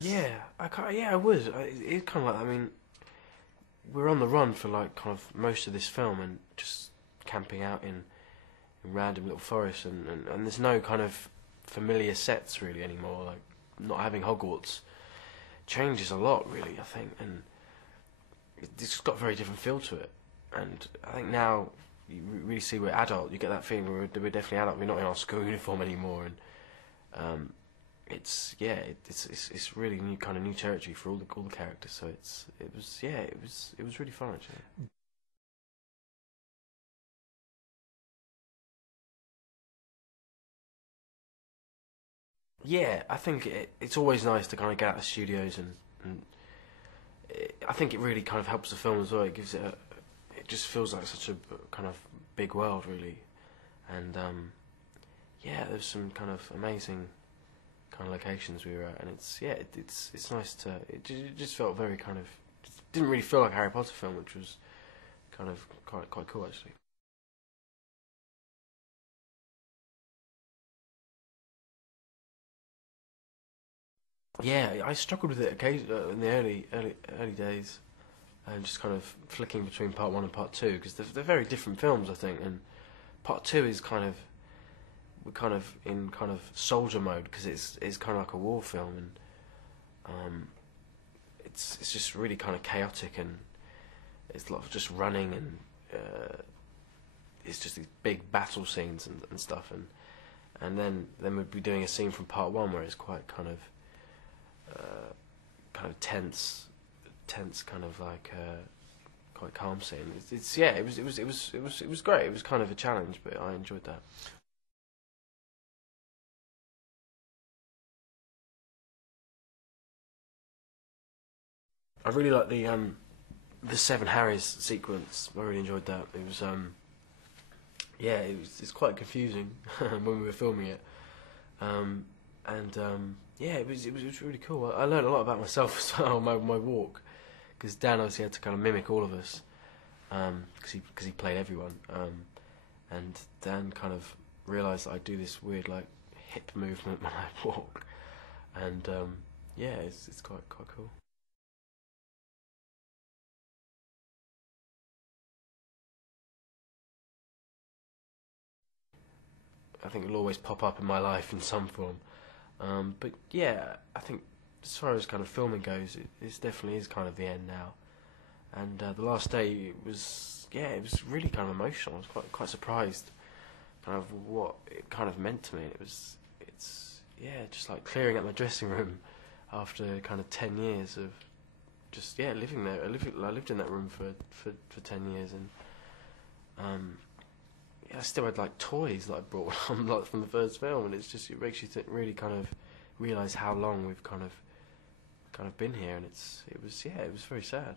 Yeah, I was. It's kind of like, I mean, we're on the run for like kind of most of this film and just camping out in random little forests and there's no kind of familiar sets really anymore. Like not having Hogwarts changes a lot really, I think, and it's got a very different feel to it. And I think now you really see we're adult. You get that feeling we're definitely adult. We're not in our school uniform anymore, and it's really new kind of new territory for all the characters. So it was really fun actually. Yeah, I think it's always nice to kind of get out of the studios and I think it really kind of helps the film as well. It gives it just feels like such a kind of big world really, and yeah, there's some kind of amazing kind of locations we were at, and it's nice to it just felt very kind of it didn't really feel like a Harry Potter film, which was kind of quite cool actually. Yeah, I struggled with it in the early days, and just kind of flicking between part one and part two because they're very different films, I think. And part two is kind of we're kind of in kind of soldier mode because it's kind of like a war film, and um, it's just really kind of chaotic and it's a lot of just running and it's just these big battle scenes and stuff, and then we'd be doing a scene from part one where it's quite kind of tense kind of like quite calm scene. It's yeah, it was great. It was kind of a challenge, but I enjoyed that. I really like the Seven Harrys sequence. I really enjoyed that. It was yeah, it's quite confusing when we were filming it. And yeah, it was really cool. I learned a lot about myself as well on my walk because Dan obviously had to kind of mimic all of us because he played everyone. And Dan kind of realised that I do this weird like hip movement when I walk, and yeah, it's quite cool. I think it'll always pop up in my life in some form. But yeah, I think as far as kind of filming goes, it definitely is kind of the end now. And the last day it was yeah, it was really kind of emotional. I was quite surprised, kind of what it kind of meant to me. It's yeah, just like clearing out my dressing room after kind of 10 years of just yeah living there. I lived in that room for 10 years, and um, yeah, I still had like toys that I brought on like from the first film, and it's just it makes you really kind of realise how long we've kind of been here, and it was yeah, it was very sad.